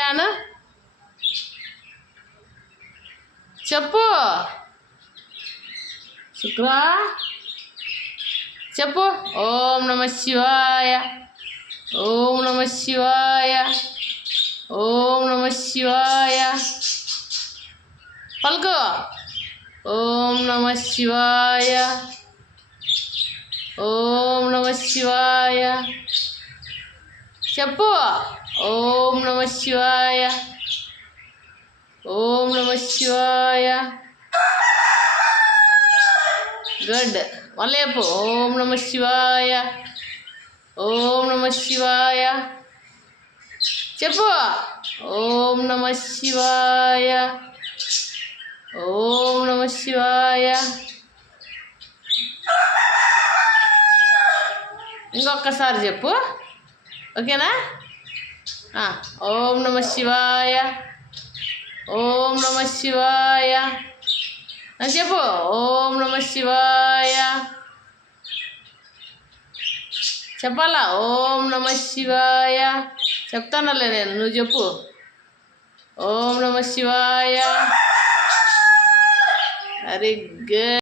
అను చెప్పు. శుక్రా చెప్పు. ఓం నమ శివాయ. ఓం నమ శివాయ. ఓం నమ శివాయ. పలుకు. ఓం నమ శివాయ. ఓం నమ శివాయ. చెప్పు. ఓం నమ శివాయ. ఓం నమ శివాయ. గుడ్. మళ్ళీ చెప్పు. ఓం నమ శివాయ. ఓం నమ శివాయ. చెప్పు. ఓం నమ శివాయ. ఓం నమ శివాయ. ఇంకొకసారి చెప్పు. ఓకేనా? ఓం నమ శివాయ. ఓం నమ శివాయ. చెప్పు. ఓం నమ శివాయ. చెప్పాలా? ఓం నమ శివాయ. చెప్తానలే నేను, నువ్వు చెప్పు. ఓం నమ శివాయ. Very good.